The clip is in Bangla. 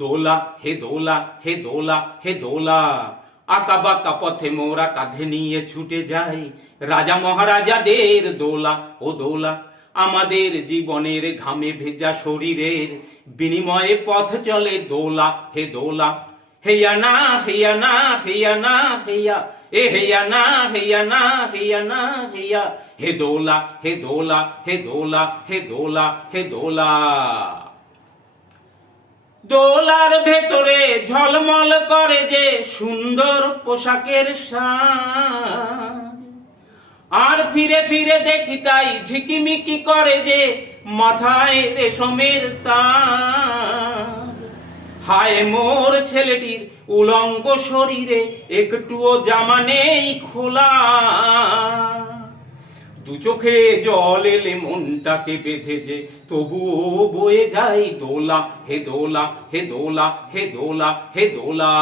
দোলা হে দোলা হে দোলা হে দোলা, আঁকা বাঁকা পথে মোরা কাঁধে নিয়ে ছুটে যাই রাজা মহারাজাদের দোলা ও দোলা। আমাদের জীবনের ঘামে ভেজা শরীরের বিনিময়ে পথ চলে দোলা হে দোলা। হেয়া না হেয়া না হেয়া না হেয়া, এ হেয়া না হেয়া না হেয়া না হেয়া, হে দোলা হে দোলা হে দোলা হে দোলা হে দোলা। দোলার ভেতরে ঝলমল করে যে সুন্দর পোশাকের সাজ, আর ফিরে ফিরে দেখি তাই ঝিকিমিকি করে যে মাথায় রেশমের তাজ। হায় মোর ছেলেটির উলঙ্গ শরীরে একটুও জামা নেই খোলা, দু চোখে জল এলে মনটাকে বেঁধেছে তবুও বয়ে যায় দোলা হে দোলা হে দোলা হে দোলা হে দোলা।